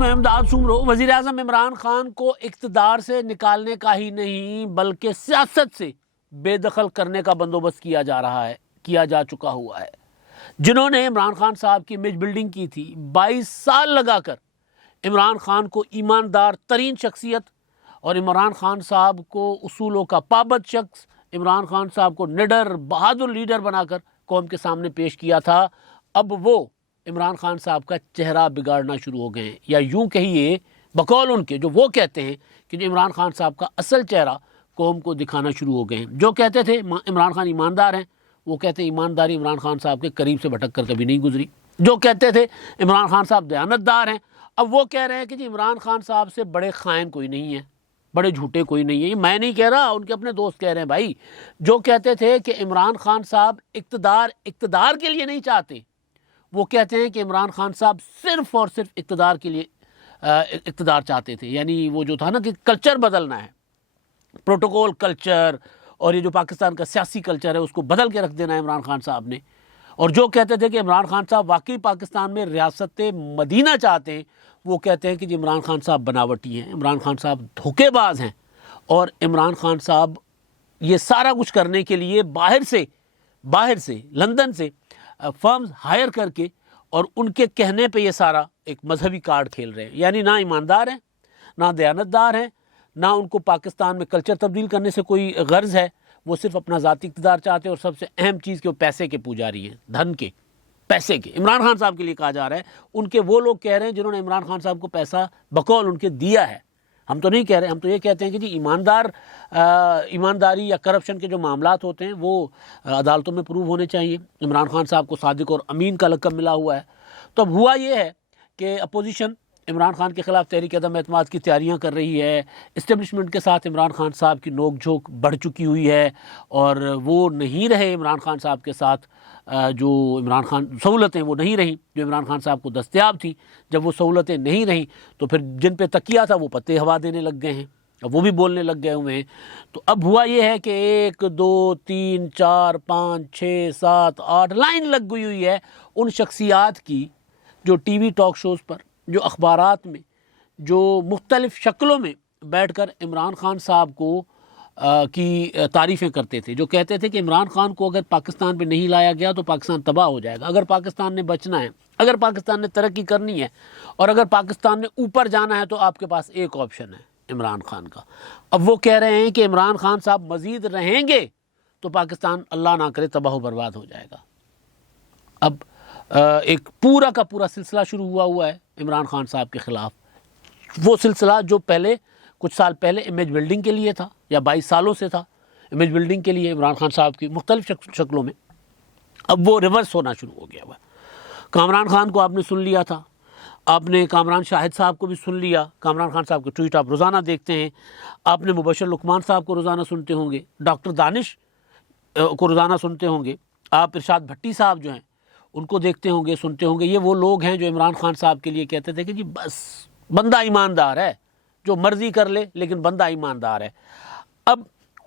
میں امداد سمرو وزیر اعظم عمران خان کو اقتدار سے نکالنے کا ہی نہیں بلکہ سیاست سے بے دخل کرنے کا بندوبست کیا جا چکا ہوا ہے. جنہوں نے عمران خان صاحب کی امیج بلڈنگ کی تھی 22 سال لگا کر عمران خان کو ایماندار ترین شخصیت اور عمران خان صاحب کو اصولوں کا پابند شخص، عمران خان صاحب کو نڈر بہادر لیڈر بنا کر قوم کے سامنے پیش کیا تھا، اب وہ عمران خان صاحب کا چہرہ بگاڑنا شروع ہو گئے ہیں. یا یوں کہیے بقول ان کے جو وہ کہتے ہیں کہ جو عمران خان صاحب کا اصل چہرہ قوم کو دکھانا شروع ہو گئے ہیں. جو کہتے تھے عمران خان ایماندار ہیں، وہ کہتے ہیں ایمانداری عمران خان صاحب کے قریب سے بھٹک کر کبھی نہیں گزری. جو کہتے تھے عمران خان صاحب دیانتدار ہیں، اب وہ کہہ رہے ہیں کہ جی عمران خان صاحب سے بڑے خائن کوئی نہیں ہے، بڑے جھوٹے کوئی نہیں ہے. یہ میں نہیں کہہ رہا، ان کے اپنے دوست کہہ رہے ہیں. بھائی جو کہتے تھے کہ عمران خان صاحب اقتدار کے لیے نہیں چاہتے، وہ کہتے ہیں کہ عمران خان صاحب صرف اور صرف اقتدار کے لیے اقتدار چاہتے تھے. یعنی وہ جو تھا نا کہ کلچر بدلنا ہے، پروٹوکول کلچر، اور یہ جو پاکستان کا سیاسی کلچر ہے اس کو بدل کے رکھ دینا ہے عمران خان صاحب نے. اور جو کہتے تھے کہ عمران خان صاحب واقعی پاکستان میں ریاست مدینہ چاہتے ہیں، وہ کہتے ہیں کہ جی عمران خان صاحب بناوٹی ہیں، عمران خان صاحب دھوکے باز ہیں، اور عمران خان صاحب یہ سارا کچھ کرنے کے لیے باہر سے لندن سے فرمز ہائر کر کے اور ان کے کہنے پہ یہ سارا ایک مذہبی کارڈ کھیل رہے ہیں. یعنی نہ ایماندار ہیں، نہ دیانتدار ہیں، نہ ان کو پاکستان میں کلچر تبدیل کرنے سے کوئی غرض ہے. وہ صرف اپنا ذاتی اقتدار چاہتے ہیں، اور سب سے اہم چیز کہ وہ پیسے کے پجاری ہیں، دھن کے، پیسے کے. عمران خان صاحب کے لیے کہا جا رہا ہے، ان کے وہ لوگ کہہ رہے ہیں جنہوں نے عمران خان صاحب کو پیسہ بقول ان کے دیا ہے. ہم تو نہیں کہہ رہے، ہم تو یہ کہتے ہیں کہ جی ایمانداری یا کرپشن کے جو معاملات ہوتے ہیں وہ عدالتوں میں پروو ہونے چاہیے. عمران خان صاحب کو صادق اور امین کا لقب ملا ہوا ہے. تو اب ہوا یہ ہے کہ اپوزیشن عمران خان کے خلاف تحریک عدم اعتماد کی تیاریاں کر رہی ہے. اسٹیبلشمنٹ کے ساتھ عمران خان صاحب کی نوک جھوک بڑھ چکی ہوئی ہے، اور وہ نہیں رہے عمران خان صاحب کے ساتھ جو عمران خان سہولتیں وہ نہیں رہیں جو عمران خان صاحب کو دستیاب تھیں. جب وہ سہولتیں نہیں رہیں تو پھر جن پہ تکیہ تھا وہ پتے ہوا دینے لگ گئے ہیں، اب وہ بھی بولنے لگ گئے ہوئے ہیں. تو اب ہوا یہ ہے کہ 1 2 3 4 5 6 7 8 لائن لگ گئی ہوئی ہے ان شخصیات کی جو ٹی وی ٹاک شوز پر، جو اخبارات میں، جو مختلف شکلوں میں بیٹھ کر عمران خان صاحب کو کی تعریفیں کرتے تھے. جو کہتے تھے کہ عمران خان کو اگر پاکستان پہ نہیں لایا گیا تو پاکستان تباہ ہو جائے گا. اگر پاکستان نے بچنا ہے، اگر پاکستان نے ترقی کرنی ہے، اور اگر پاکستان نے اوپر جانا ہے تو آپ کے پاس ایک آپشن ہے عمران خان کا. اب وہ کہہ رہے ہیں کہ عمران خان صاحب مزید رہیں گے تو پاکستان اللہ نہ کرے تباہ و برباد ہو جائے گا. اب ایک پورا کا پورا سلسلہ شروع ہوا ہے عمران خان صاحب کے خلاف. وہ سلسلہ جو کچھ سال پہلے امیج بلڈنگ کے لیے تھا، یا 22 سالوں سے تھا امیج بلڈنگ کے لیے عمران خان صاحب کی مختلف شکلوں میں، اب وہ ریورس ہونا شروع ہو گیا ہوا. کامران خان کو آپ نے سن لیا تھا، آپ نے کامران شاہد صاحب کو بھی سن لیا. کامران خان صاحب کے ٹویٹ آپ روزانہ دیکھتے ہیں. آپ نے مبشر لقمان صاحب کو روزانہ سنتے ہوں گے، ڈاکٹر دانش کو روزانہ سنتے ہوں گے. آپ ارشاد بھٹی صاحب جو ہیں ان کو دیکھتے ہوں گے، سنتے ہوں گے. یہ وہ لوگ ہیں جو عمران خان صاحب کے لیے کہتے تھے کہ جی بس بندہ ایماندار ہے، جو مرضی کر لے لیکن بندہ ایماندار ہے. اب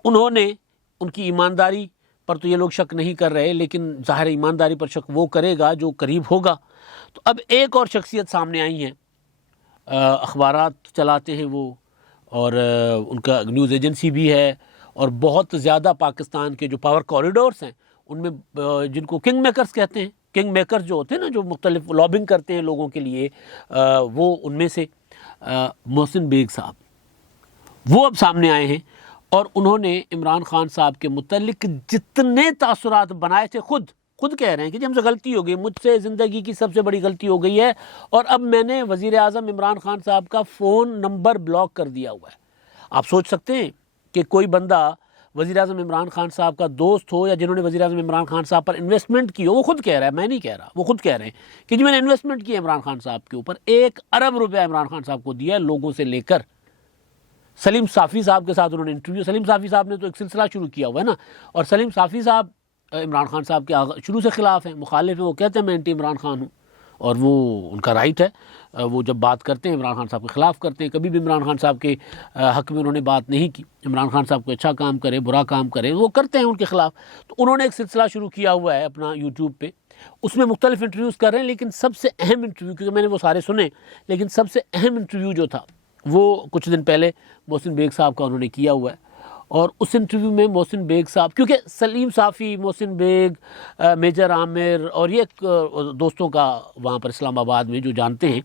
انہوں نے ان کی ایمانداری پر تو یہ لوگ شک نہیں کر رہے، لیکن ظاہر ایمانداری پر شک وہ کرے گا جو قریب ہوگا. تو اب ایک اور شخصیت سامنے آئی ہیں، اخبارات چلاتے ہیں وہ، اور ان کا نیوز ایجنسی بھی ہے، اور بہت زیادہ پاکستان کے جو پاور کوریڈورس ہیں ان میں جن کو کنگ میکرز کہتے ہیں، کنگ میکرز جو ہوتے ہیں نا، جو مختلف لابنگ کرتے ہیں لوگوں کے لیے، وہ ان میں سے محسن بیگ صاحب وہ اب سامنے آئے ہیں، اور انہوں نے عمران خان صاحب کے متعلق جتنے تاثرات بنائے تھے خود کہہ رہے ہیں کہ جی ہم سے غلطی ہو گئی، مجھ سے زندگی کی سب سے بڑی غلطی ہو گئی ہے، اور اب میں نے وزیر اعظم عمران خان صاحب کا فون نمبر بلاک کر دیا ہوا ہے. آپ سوچ سکتے ہیں کہ کوئی بندہ وزیر اعظم عمران خان صاحب کا دوست ہو، یا جنہوں نے وزیر اعظم عمران خان صاحب پر انویسٹمنٹ کی ہو، وہ خود کہہ رہا ہے، میں نہیں کہہ رہا، وہ خود کہہ رہے ہیں کہ جی میں نے انویسٹمنٹ کی ہے عمران خان صاحب کے اوپر. 1 ارب روپیہ عمران خان صاحب کو دیا ہے لوگوں سے لے کر. سلیم صافی صاحب کے ساتھ انہوں نے انٹرویو، سلیم صافی صاحب نے تو ایک سلسلہ شروع کیا ہوا ہے نا، اور سلیم صافی صاحب عمران خان صاحب کے شروع سے خلاف ہیں، مخالف ہیں. وہ کہتے ہیں میں اینٹی عمران خان ہوں، اور وہ ان کا رائٹ ہے. وہ جب بات کرتے ہیں عمران خان صاحب کے خلاف کرتے ہیں. کبھی بھی عمران خان صاحب کے حق میں انہوں نے بات نہیں کی. عمران خان صاحب کو اچھا کام کرے برا کام کرے وہ کرتے ہیں ان کے خلاف. تو انہوں نے ایک سلسلہ شروع کیا ہوا ہے اپنا یوٹیوب پہ, اس میں مختلف انٹرویوز کر رہے ہیں. لیکن سب سے اہم انٹرویو, کیونکہ میں نے وہ سارے سنے, لیکن سب سے اہم انٹرویو جو تھا وہ کچھ دن پہلے محسن بیگ صاحب کا انہوں نے کیا ہوا ہے. اور اس انٹرویو میں محسن بیگ صاحب, کیونکہ سلیم صافی, محسن بیگ, میجر عامر اور یہ دوستوں کا وہاں پر اسلام آباد میں جو جانتے ہیں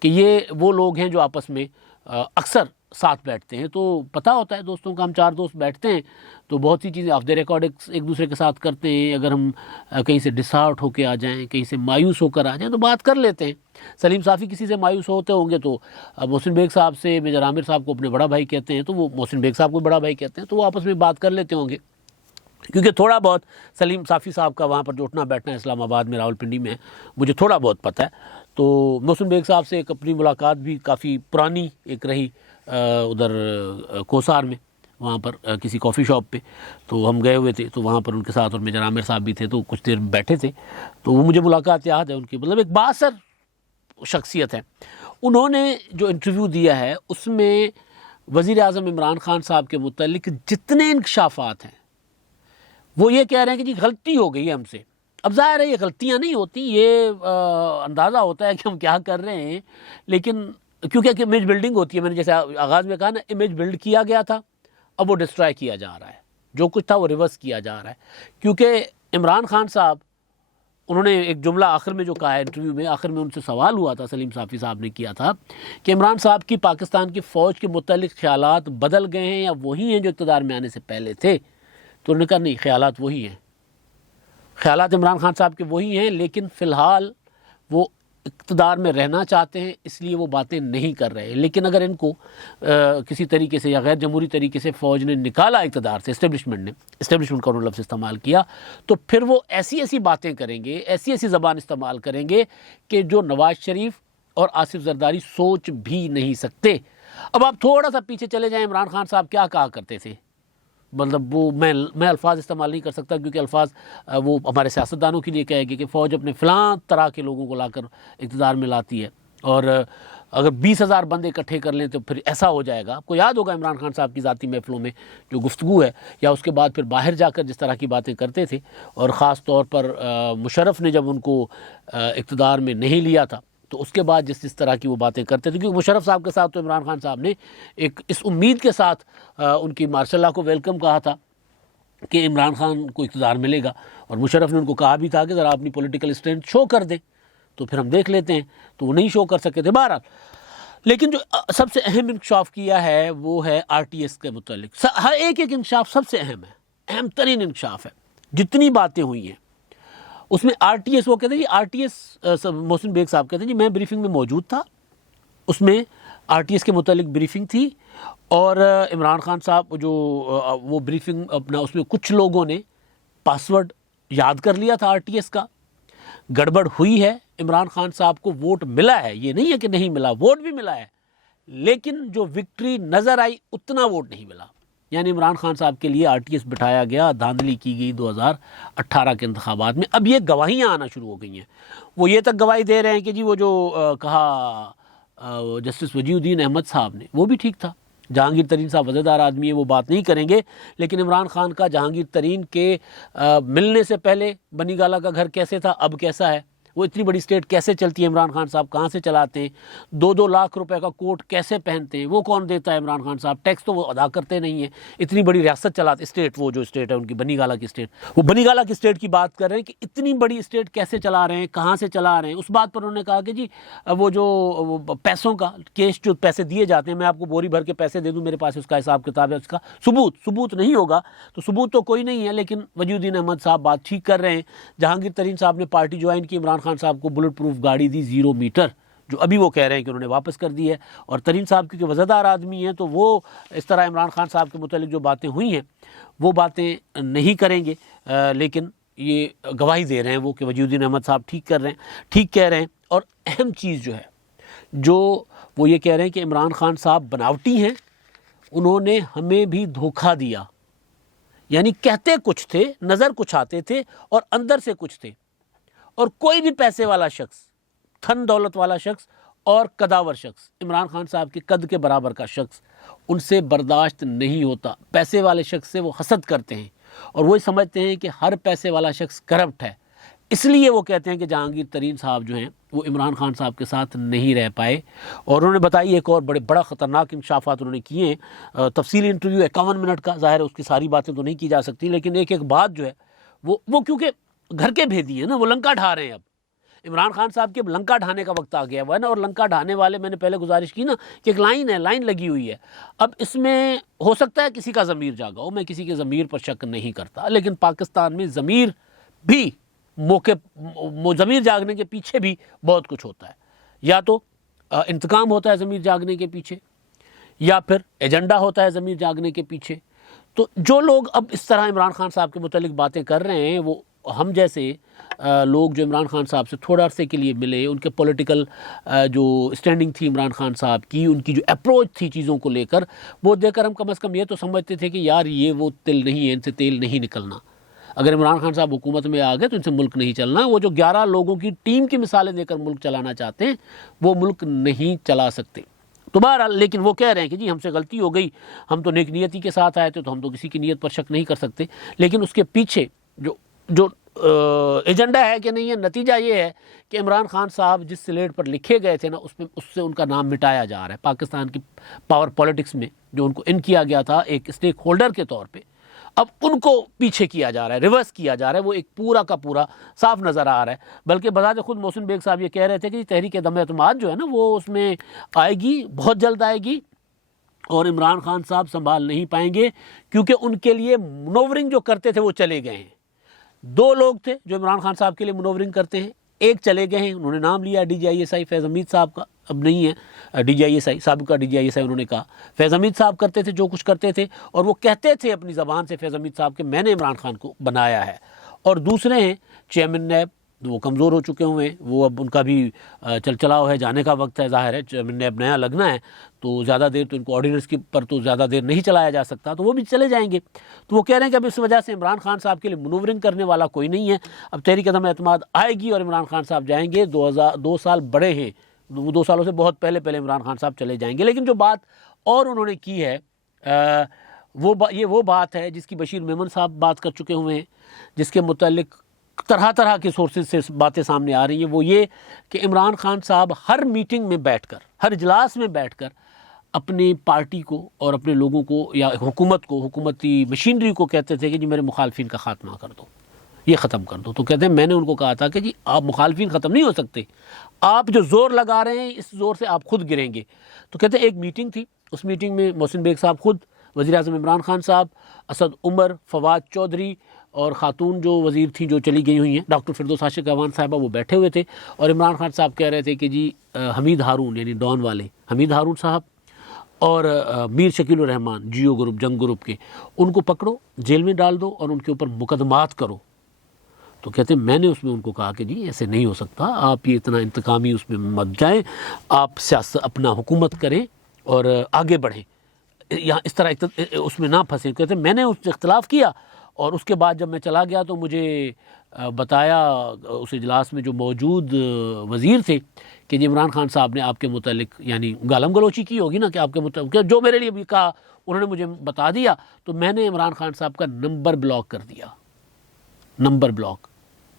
کہ یہ وہ لوگ ہیں جو آپس میں اکثر ساتھ بیٹھتے ہیں, تو پتہ ہوتا ہے دوستوں کا. ہم 4 دوست بیٹھتے ہیں تو بہت سی چیزیں آف دی ریکارڈ ایک دوسرے کے ساتھ کرتے ہیں. اگر ہم کہیں سے ڈسہارٹ ہو کے آ جائیں, کہیں سے مایوس ہو کر آ جائیں تو بات کر لیتے ہیں. سلیم صافی کسی سے مایوس ہوتے ہوں گے تو محسن بیگ صاحب سے, میجر عامر صاحب کو اپنے بڑا بھائی کہتے ہیں تو وہ محسن بیگ صاحب کو بڑا بھائی کہتے ہیں, تو وہ آپس میں بات کر لیتے ہوں گے. کیونکہ تھوڑا بہت سلیم صافی صاحب کا وہاں پر جو اٹھنا بیٹھنا ہے اسلام آباد میں, راولپنڈی میں, مجھے تھوڑا بہت پتہ ہے. تو محسن بیگ صاحب سے ایک اپنی ملاقات بھی کافی پرانی ایک رہی ادھر کوسار میں, وہاں پر کسی کافی شاپ پہ. تو ہم گئے ہوئے تھے تو وہاں پر ان کے ساتھ اور میجر عامر صاحب بھی تھے, تو کچھ دیر بیٹھے تھے. تو وہ مجھے ملاقات یاد ہے ان کی, مطلب ایک بااثر شخصیت ہے. انہوں نے جو انٹرویو دیا ہے اس میں وزیر اعظم عمران خان صاحب کے متعلق جتنے انکشافات ہیں وہ یہ کہہ رہے ہیں کہ جی غلطی ہو گئی ہے ہم سے. اب ظاہر ہے یہ غلطیاں نہیں ہوتی, یہ اندازہ ہوتا ہے کہ ہم کیا کر رہے ہیں, لیکن کیونکہ ایک امیج بلڈنگ ہوتی ہے, میں نے جیسے آغاز میں کہا نا, امیج بلڈ کیا گیا تھا, اب وہ ڈسٹرائے کیا جا رہا ہے. جو کچھ تھا وہ ریورس کیا جا رہا ہے. کیونکہ عمران خان صاحب, انہوں نے ایک جملہ آخر میں جو کہا ہے انٹرویو میں, آخر میں ان سے سوال ہوا تھا, سلیم صافی صاحب نے کیا تھا کہ عمران صاحب کی پاکستان کی فوج کے متعلق خیالات بدل گئے ہیں یا وہی ہیں جو اقتدار میں آنے سے پہلے تھے. تو انہوں نے کہا نہیں, خیالات وہی ہیں, خیالات عمران خان صاحب کے وہی ہیں, لیکن فی الحال وہ اقتدار میں رہنا چاہتے ہیں اس لیے وہ باتیں نہیں کر رہے. لیکن اگر ان کو کسی طریقے سے یا غیر جمہوری طریقے سے فوج نے نکالا اقتدار سے, اسٹیبلشمنٹ کا لفظ استعمال کیا, تو پھر وہ ایسی ایسی باتیں کریں گے, ایسی ایسی زبان استعمال کریں گے کہ جو نواز شریف اور آصف زرداری سوچ بھی نہیں سکتے. اب آپ تھوڑا سا پیچھے چلے جائیں, عمران خان صاحب کیا کہا کرتے تھے, مطلب وہ میں الفاظ استعمال نہیں کر سکتا کیونکہ الفاظ وہ ہمارے سیاستدانوں کے لیے کہے گی کہ فوج اپنے فلاں طرح کے لوگوں کو لا کر اقتدار میں لاتی ہے, اور اگر 20,000 بندے اکٹھے کر لیں تو پھر ایسا ہو جائے گا. آپ کو یاد ہوگا عمران خان صاحب کی ذاتی محفلوں میں جو گفتگو ہے, یا اس کے بعد پھر باہر جا کر جس طرح کی باتیں کرتے تھے, اور خاص طور پر مشرف نے جب ان کو اقتدار میں نہیں لیا تھا تو اس کے بعد جس طرح کی وہ باتیں کرتے تھے, کیونکہ مشرف صاحب کے ساتھ تو عمران خان صاحب نے ایک اس امید کے ساتھ ان کی مارشاء اللہ کو ویلکم کہا تھا کہ عمران خان کو اقتدار ملے گا, اور مشرف نے ان کو کہا بھی تھا کہ ذرا اپنی پولیٹیکل اسٹرینتھ شو کر دیں تو پھر ہم دیکھ لیتے ہیں. تو وہ نہیں شو کر سکے تھے بہرحال. لیکن جو سب سے اہم انکشاف کیا ہے وہ ہے آر ٹی ایس کے متعلق. ہر ایک انکشاف سب سے اہم ہے, اہم ترین انکشاف ہے. جتنی باتیں ہوئی ہیں اس میں آر ٹی ایس, وہ کہتے ہیں G R T S, Mohsin Baig صاحب کہتے ہیں جی میں بریفنگ میں موجود تھا, اس میں آر ٹی ایس کے متعلق بریفنگ تھی, اور عمران خان صاحب جو وہ بریفنگ اپنا, اس میں کچھ لوگوں نے پاسورڈ یاد کر لیا تھا آر ٹی ایس کا, گڑبڑ ہوئی ہے. عمران خان صاحب کو ووٹ ملا ہے, یہ نہیں ہے کہ نہیں ملا, ووٹ بھی ملا ہے, لیکن جو وکٹری نظر آئی اتنا ووٹ نہیں ملا. یعنی عمران خان صاحب کے لیے آر ٹی ایس بٹھایا گیا, دھاندلی کی گئی 2018 کے انتخابات میں. اب یہ گواہیاں آنا شروع ہو گئی ہیں. وہ یہ تک گواہی دے رہے ہیں کہ جی وہ جو کہا جسٹس وجیہ الدین احمد صاحب نے وہ بھی ٹھیک تھا, جہانگیر ترین صاحب وزیردار آدمی ہے, وہ بات نہیں کریں گے. لیکن عمران خان کا جہانگیر ترین کے ملنے سے پہلے بنی گالہ کا گھر کیسے تھا, اب کیسا ہے, وہ اتنی بڑی اسٹیٹ کیسے چلتی ہے, عمران خان صاحب کہاں سے چلاتے ہیں, 2-2 لاکھ روپے کا کوٹ کیسے پہنتے ہیں, وہ کون دیتا ہے عمران خان صاحب, ٹیکس تو وہ ادا کرتے نہیں ہیں, اتنی بڑی ریاست چلاتے, اسٹیٹ, وہ جو اسٹیٹ ہے ان کی بنی گالہ کی اسٹیٹ, وہ بنی گالہ کی اسٹیٹ کی بات کر رہے ہیں کہ اتنی بڑی اسٹیٹ کیسے چلا رہے ہیں, کہاں سے چلا رہے ہیں. اس بات پر انہوں نے کہا کہ جی وہ جو پیسوں کا کیش, جو پیسے دیے جاتے ہیں, میں آپ کو بوری بھر کے پیسے دے دوں, میرے پاس اس کا حساب کتاب ہے, اس کا ثبوت نہیں ہوگا, تو ثبوت تو کوئی نہیں ہے. لیکن وجیہ الدین احمد صاحب بات ٹھیک کر رہے ہیں. جہانگیر ترین صاحب نے پارٹی جوائن کی, عمران خان صاحب کو بلٹ پروف گاڑی دی 0 میٹر, جو ابھی وہ کہہ رہے ہیں کہ انہوں نے واپس کر دی ہے. اور ترین صاحب کیونکہ وزیردار آدمی ہیں تو وہ اس طرح عمران خان صاحب کے متعلق جو باتیں ہوئی ہیں وہ باتیں نہیں کریں گے. لیکن یہ گواہی دے رہے ہیں وہ کہ وجیہ الدین احمد صاحب ٹھیک کر رہے ہیں, ٹھیک کہہ رہے ہیں. اور اہم چیز جو ہے, جو وہ یہ کہہ رہے ہیں کہ عمران خان صاحب بناوٹی ہیں, انہوں نے ہمیں بھی دھوکہ دیا. یعنی کہتے کچھ تھے, نظر کچھ آتے تھے, اور اندر سے کچھ تھے. اور کوئی بھی پیسے والا شخص تھن دولت والا شخص اور قداور شخص، عمران خان صاحب کے قد کے برابر کا شخص، ان سے برداشت نہیں ہوتا۔ پیسے والے شخص سے وہ حسد کرتے ہیں اور وہی سمجھتے ہیں کہ ہر پیسے والا شخص کرپٹ ہے، اس لیے وہ کہتے ہیں کہ جہانگیر ترین صاحب جو ہیں وہ عمران خان صاحب کے ساتھ نہیں رہ پائے۔ اور انہوں نے بتائی ایک اور بڑا خطرناک انکشافات انہوں نے کیے ہیں، تفصیلی انٹرویو 51 منٹ کا، ظاہر ہے اس کی ساری باتیں تو نہیں کی جا سکتی، لیکن ایک ایک بات جو ہے وہ کیونکہ گھر کے بھیدی ہیں نا، وہ لنکا ڈھا رہے ہیں۔ اب عمران خان صاحب کے لنکا ڈھانے کا وقت آ گیا ہوا ہے نا، اور لنکا ڈھانے والے، میں نے پہلے گزارش کی نا کہ ایک لائن ہے، لائن لگی ہوئی ہے۔ اب اس میں ہو سکتا ہے کسی کا ضمیر جاگا ہو، میں کسی کے ضمیر پر شک نہیں کرتا، لیکن پاکستان میں ضمیر بھی ضمیر جاگنے کے پیچھے بھی بہت کچھ ہوتا ہے، یا تو انتقام ہوتا ہے ضمیر جاگنے کے پیچھے، یا پھر ایجنڈا ہوتا ہے ضمیر جاگنے کے پیچھے۔ تو جو لوگ اب اس طرح عمران خان صاحب کے متعلق باتیں کر رہے ہیں، وہ ہم جیسے لوگ جو عمران خان صاحب سے تھوڑا عرصے کے لیے ملے، ان کے پولیٹیکل جو اسٹینڈنگ تھی عمران خان صاحب کی، ان کی جو اپروچ تھی چیزوں کو لے کر، وہ دیکھ کر ہم کم از کم یہ تو سمجھتے تھے کہ یار یہ وہ تل نہیں ہے، ان سے تیل نہیں نکلنا۔ اگر عمران خان صاحب حکومت میں آ گئے تو ان سے ملک نہیں چلنا۔ وہ جو 11 لوگوں کی ٹیم کی مثالیں دے کر ملک چلانا چاہتے ہیں، وہ ملک نہیں چلا سکتے۔ تو بہرحال لیکن وہ کہہ رہے ہیں کہ جی ہم سے غلطی ہو گئی، ہم تو نیک نیتی کے ساتھ آئے تھے، تو ہم تو کسی کی نیت پر شک نہیں کر سکتے، لیکن اس کے پیچھے جو ایجنڈا ہے کہ نہیں ہے، نتیجہ یہ ہے کہ عمران خان صاحب جس سلیٹ پر لکھے گئے تھے نا، اس سے ان کا نام مٹایا جا رہا ہے پاکستان کی پاور پولیٹکس میں، جو ان کو ان کیا گیا تھا ایک اسٹیک ہولڈر کے طور پہ، اب ان کو پیچھے کیا جا رہا ہے، ریورس کیا جا رہا ہے۔ وہ ایک پورا کا پورا صاف نظر آ رہا ہے، بلکہ بذات خود محسن بیگ صاحب یہ کہہ رہے تھے کہ تحریک دم اعتماد جو ہے نا، وہ اس میں آئے گی، بہت جلد آئے گی، اور عمران خان صاحب سنبھال نہیں پائیں گے، کیونکہ ان کے لیے منورنگ جو کرتے تھے وہ چلے گئے ہیں۔ 2 لوگ تھے جو عمران خان صاحب کے لیے منورنگ کرتے ہیں، ایک چلے گئے ہیں، انہوں نے نام لیا D G I S I فیض حمید صاحب کا، اب نہیں ہے D G I S I, سابقہ D G I S I انہوں نے کہا فیض حمید صاحب کرتے تھے جو کچھ کرتے تھے، اور وہ کہتے تھے اپنی زبان سے فیض حمید صاحب کہ میں نے عمران خان کو بنایا ہے۔ اور دوسرے ہیں چیئرمین نیب، وہ کمزور ہو چکے ہوئے ہیں، وہ اب ان کا بھی چلاؤ ہے، جانے کا وقت ہے، ظاہر ہے چیئرمین نیب نیا لگنا ہے، تو زیادہ دیر تو ان کو آرڈیننس کی پر تو زیادہ دیر نہیں چلایا جا سکتا، تو وہ بھی چلے جائیں گے۔ تو وہ کہہ رہے ہیں کہ اب اس وجہ سے عمران خان صاحب کے لیے منورنگ کرنے والا کوئی نہیں ہے، اب تحریک عدم اعتماد آئے گی اور عمران خان صاحب جائیں گے۔ 2 سال بڑے ہیں، 2 سالوں سے بہت پہلے عمران خان صاحب چلے جائیں گے۔ لیکن جو بات اور انہوں نے کی ہے وہ بات ہے جس کی بشیر میمن صاحب بات کر چکے ہوئے ہیں، جس کے متعلق طرح کے سورسز سے باتیں سامنے آ رہی ہیں، وہ یہ کہ عمران خان صاحب ہر میٹنگ میں بیٹھ کر، ہر اجلاس میں بیٹھ کر اپنی پارٹی کو اور اپنے لوگوں کو یا حکومت کو، حکومتی مشینری کو کہتے تھے کہ جی میرے مخالفین کا خاتمہ کر دو، یہ ختم کر دو۔ تو کہتے ہیں میں نے ان کو کہا تھا کہ جی آپ مخالفین ختم نہیں ہو سکتے، آپ جو زور لگا رہے ہیں اس زور سے آپ خود گریں گے۔ تو کہتے ہیں ایک میٹنگ تھی، اس میٹنگ میں محسن بیگ صاحب خود، وزیر اعظم عمران خان صاحب، اسد عمر، فواد چودھری، اور خاتون جو وزیر تھیں جو چلی گئی ہوئی ہیں ڈاکٹر فردوس عاشق اعوان صاحبہ، وہ بیٹھے ہوئے تھے، اور عمران خان صاحب کہہ رہے تھے کہ جی حمید ہارون، یعنی ڈان والے حمید ہارون صاحب، اور میر شکیل الرحمان جیو گروپ، جنگ گروپ کے، ان کو پکڑو، جیل میں ڈال دو اور ان کے اوپر مقدمات کرو۔ تو کہتے ہیں میں نے اس میں ان کو کہا کہ جی ایسے نہیں ہو سکتا، آپ یہ اتنا انتقامی اس میں مت جائیں، آپ سیاست اپنا حکومت کریں اور آگے بڑھیں، یہاں اس طرح اس میں نہ پھنسیں۔ کہتے ہیں میں نے اس سے اختلاف کیا، اور اس کے بعد جب میں چلا گیا تو مجھے بتایا اس اجلاس میں جو موجود وزیر تھے کہ جی عمران خان صاحب نے آپ کے متعلق یعنی گالم گلوچی کی ہوگی نا، کہ آپ کے متعلق جو میرے لیے بھی کہا انہوں نے مجھے بتا دیا، تو میں نے عمران خان صاحب کا نمبر بلاک کر دیا، نمبر بلاک۔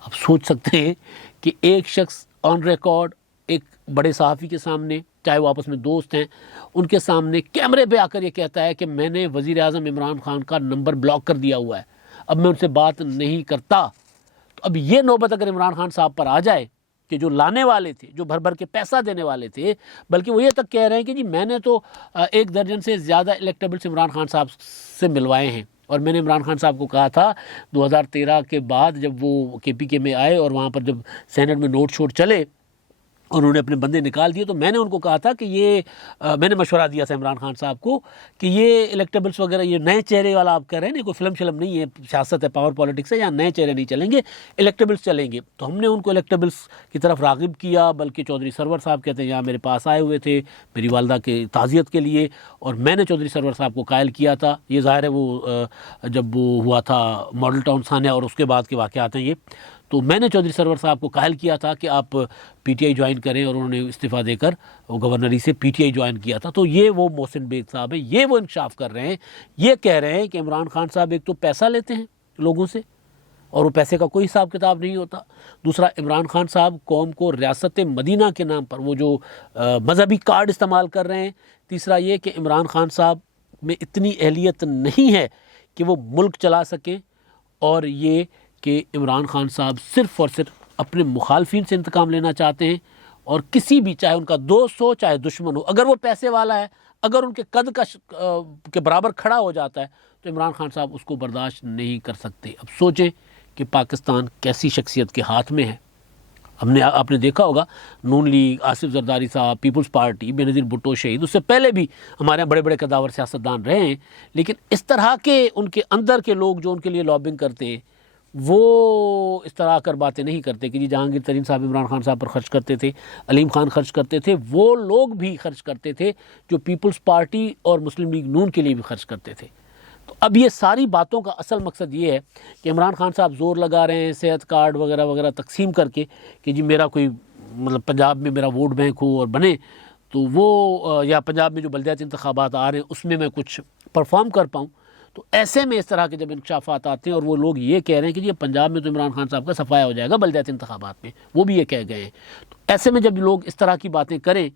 آپ سوچ سکتے ہیں کہ ایک شخص آن ریکارڈ ایک بڑے صحافی کے سامنے، چاہے وہ آپس میں دوست ہیں، ان کے سامنے کیمرے پہ آ کر یہ کہتا ہے کہ میں نے وزیر اعظم عمران خان کا نمبر بلاک کر دیا ہوا ہے، اب میں ان سے بات نہیں کرتا۔ تو اب یہ نوبت اگر عمران خان صاحب پر آ جائے کہ جو لانے والے تھے، جو بھر کے پیسہ دینے والے تھے، بلکہ وہ یہ تک کہہ رہے ہیں کہ جی میں نے تو 1 درجن سے زیادہ الیکٹیبلز عمران خان صاحب سے ملوائے ہیں، اور میں نے عمران خان صاحب کو کہا تھا 2013 کے بعد جب وہ کے پی کے میں آئے اور وہاں پر جب سینٹ میں نوٹ چھوٹ چلے، انہوں نے اپنے بندے نکال دیے، تو میں نے ان کو کہا تھا کہ یہ میں نے مشورہ دیا تھا عمران خان صاحب کو کہ یہ الیکٹیبلس وغیرہ، یہ نئے چہرے والا آپ کہہ رہے ہیں نا، کوئی فلم شلم نہیں ہے، سیاست ہے، پاور پالیٹکس ہے، یہاں نئے چہرے نہیں چلیں گے، الیکٹیبلس چلیں گے۔ تو ہم نے ان کو الیکٹیبلس کی طرف راغب کیا، بلکہ چودھری سرور صاحب کہتے ہیں یہاں میرے پاس آئے ہوئے تھے میری والدہ کے تعزیت کے لیے، اور میں نے چودھری سرور صاحب کو قائل کیا تھا۔ یہ ظاہر ہے وہ جب وہ ہوا تھا ماڈل ٹاؤن سانیہ اور اس کے بعد کے واقعات ہیں یہ۔ تو میں نے چودھری سرور صاحب کو قائل کیا تھا کہ آپ پی ٹی آئی جوائن کریں، اور انہوں نے استعفیٰ دے کر وہ گورنری سے پی ٹی آئی جوائن کیا تھا۔ تو یہ وہ محسن بیگ صاحب ہیں، یہ وہ انکشاف کر رہے ہیں، یہ کہہ رہے ہیں کہ عمران خان صاحب ایک تو پیسہ لیتے ہیں لوگوں سے، اور وہ پیسے کا کوئی حساب کتاب نہیں ہوتا۔ دوسرا، عمران خان صاحب قوم کو ریاست مدینہ کے نام پر وہ جو مذہبی کارڈ استعمال کر رہے ہیں۔ تیسرا یہ کہ عمران خان صاحب میں اتنی اہلیت نہیں ہے کہ وہ ملک چلا سکیں، اور یہ کہ عمران خان صاحب صرف اور صرف اپنے مخالفین سے انتقام لینا چاہتے ہیں، اور کسی بھی، چاہے ان کا دوست ہو چاہے دشمن ہو، اگر وہ پیسے والا ہے، اگر ان کے قد کے برابر کھڑا ہو جاتا ہے تو عمران خان صاحب اس کو برداشت نہیں کر سکتے۔ اب سوچیں کہ پاکستان کیسی شخصیت کے ہاتھ میں ہے۔ آپ نے دیکھا ہوگا نون لیگ، آصف زرداری صاحب، پیپلز پارٹی، بے نظیر بھٹو شہید، اس سے پہلے بھی ہمارے یہاں بڑے بڑے قداور سیاستدان رہے ہیں، لیکن اس طرح کے ان کے اندر کے لوگ جو ان کے لیے لابنگ کرتے ہیں، وہ اس طرح کر باتیں نہیں کرتے کہ جی جہانگیر ترین صاحب عمران خان صاحب پر خرچ کرتے تھے، علیم خان خرچ کرتے تھے، وہ لوگ بھی خرچ کرتے تھے جو پیپلز پارٹی اور مسلم لیگ نون کے لیے بھی خرچ کرتے تھے۔ تو اب یہ ساری باتوں کا اصل مقصد یہ ہے کہ عمران خان صاحب زور لگا رہے ہیں صحت کارڈ وغیرہ وغیرہ تقسیم کر کے کہ جی میرا کوئی مطلب پنجاب میں میرا ووٹ بینک ہو اور بنے، تو وہ یا پنجاب میں جو بلدیاتی انتخابات آ رہے ہیں اس میں کچھ پرفارم کر پاؤں۔ تو ایسے میں اس طرح کے جب انکشافات آتے ہیں اور وہ لوگ یہ کہہ رہے ہیں کہ جی پنجاب میں تو عمران خان صاحب کا صفایا ہو جائے گا بلدیاتی انتخابات میں، وہ بھی یہ کہہ گئے ہیں، تو ایسے میں جب لوگ اس طرح کی باتیں کریں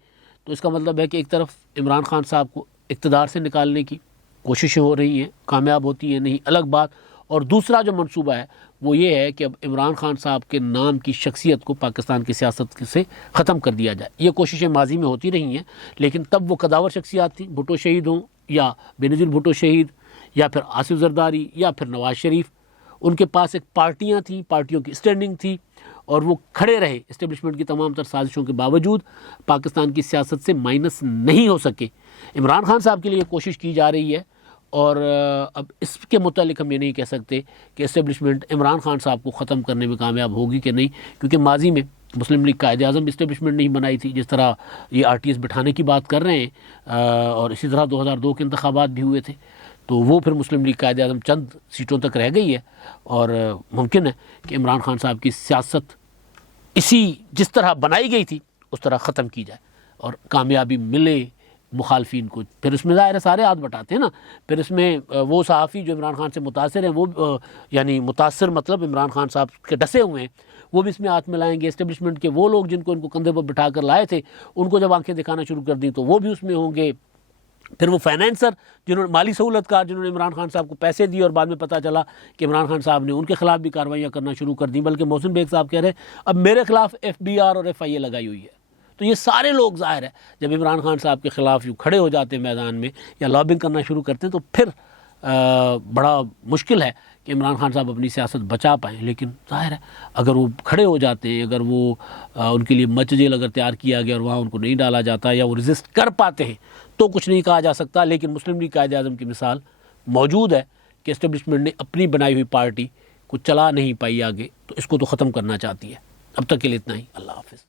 تو اس کا مطلب ہے کہ ایک طرف عمران خان صاحب کو اقتدار سے نکالنے کی کوششیں ہو رہی ہیں، کامیاب ہوتی ہیں نہیں الگ بات، اور دوسرا جو منصوبہ ہے وہ یہ ہے کہ اب عمران خان صاحب کے نام کی شخصیت کو پاکستان کی سیاست سے ختم کر دیا جائے۔ یہ کوششیں ماضی میں ہوتی رہی ہیں، لیکن تب وہ قداور شخصیات تھیں، بھٹو شہید ہوں یا بے نظیر بھٹو شہید یا پھر آصف زرداری یا پھر نواز شریف، ان کے پاس ایک پارٹیاں تھیں، پارٹیوں کی اسٹینڈنگ تھی، اور وہ کھڑے رہے اسٹیبلشمنٹ کی تمام تر سازشوں کے باوجود، پاکستان کی سیاست سے مائنس نہیں ہو سکے۔ عمران خان صاحب کے لیے کوشش کی جا رہی ہے، اور اب اس کے متعلق ہم یہ نہیں کہہ سکتے کہ اسٹیبلشمنٹ عمران خان صاحب کو ختم کرنے میں کامیاب ہوگی کہ نہیں، کیونکہ ماضی میں مسلم لیگ قائد اعظم اسٹیبلشمنٹ نہیں بنائی تھی، جس طرح یہ آر ٹی ایس بٹھانے کی بات کر رہے ہیں، اور اسی طرح 2002 کے انتخابات بھی ہوئے تھے، تو وہ پھر مسلم لیگ قائد اعظم چند سیٹوں تک رہ گئی ہے، اور ممکن ہے کہ عمران خان صاحب کی سیاست جس طرح بنائی گئی تھی اس طرح ختم کی جائے اور کامیابی ملے مخالفین کو۔ پھر اس میں ظاہر ہے سارے ہاتھ بٹاتے ہیں نا، پھر اس میں وہ صحافی جو عمران خان سے متاثر ہیں، وہ یعنی متاثر مطلب عمران خان صاحب کے ڈسے ہوئے ہیں، وہ بھی اس میں ہاتھ ملائیں گے۔ اسٹیبلشمنٹ کے وہ لوگ جن کو کندھے پر بٹھا کر لائے تھے، ان کو جب آنکھیں دکھانا شروع کر دیں تو وہ بھی اس میں ہوں گے۔ پھر وہ فائنینسر جنہوں نے مالی سہولت کار جنہوں نے عمران خان صاحب کو پیسے دیے، اور بعد میں پتہ چلا کہ عمران خان صاحب نے ان کے خلاف بھی کارروائیاں کرنا شروع کر دیں، بلکہ محسن بیگ صاحب کہہ رہے ہیں اب میرے خلاف ایف بی آر اور ایف آئی اے لگائی ہوئی ہے۔ تو یہ سارے لوگ ظاہر ہے جب عمران خان صاحب کے خلاف یوں کھڑے ہو جاتے ہیں میدان میں یا لابنگ کرنا شروع کرتے ہیں، تو پھر بڑا مشکل ہے کہ عمران خان صاحب اپنی سیاست بچا پائیں۔ لیکن ظاہر ہے اگر وہ کھڑے ہو جاتے ہیں، اگر وہ ان کے لیے مچ جیل اگر تیار کیا گیا اور وہاں ان کو نہیں ڈالا جاتا یا وہ ریزسٹ کر پاتے ہیں تو کچھ نہیں کہا جا سکتا۔ لیکن مسلم لیگ قائد اعظم کی مثال موجود ہے کہ اسٹیبلشمنٹ نے اپنی بنائی ہوئی پارٹی کو چلا نہیں پائی آگے، تو اس کو تو ختم کرنا چاہتی ہے۔ اب تک کے لیے اتنا ہی، اللہ حافظ۔